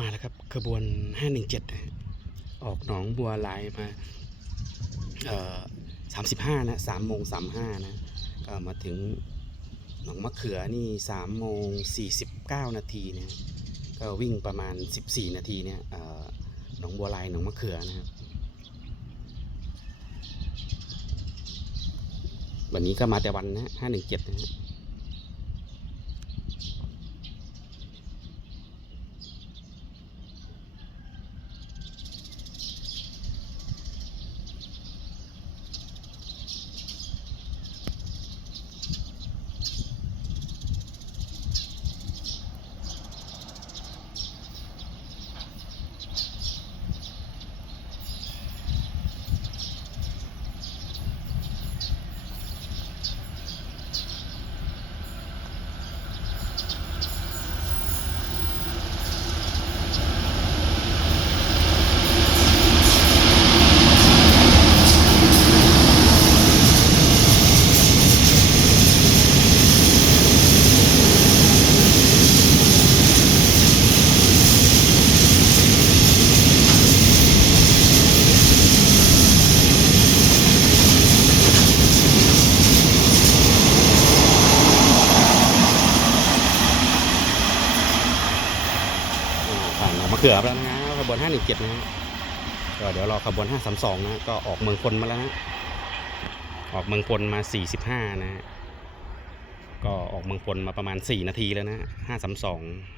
มาแล้วครับขบวน 517นะฮะออกหนองบัวลายมาเอ่อ35นะ3โมง35นะก็มาถึงหนองมะเขือนี่3โมง49นาทีนะก็วิ่งประมาณ14นาทีเนี่ยหนองบัวลายหนองมะเขือนะครับวันนี้ก็มาแต่วันนะ517นะฮะผ่านหนอ มะเขือไปแล้วนะฮะขบวน517นะฮะก็เดี๋ยวรอขบวน532นะก็ออกเมืองพลมาแล้วนะออกเมืองพลมา45นะฮะก็ออกเมืองพลมาประมาณ4นาทีแล้วนะ532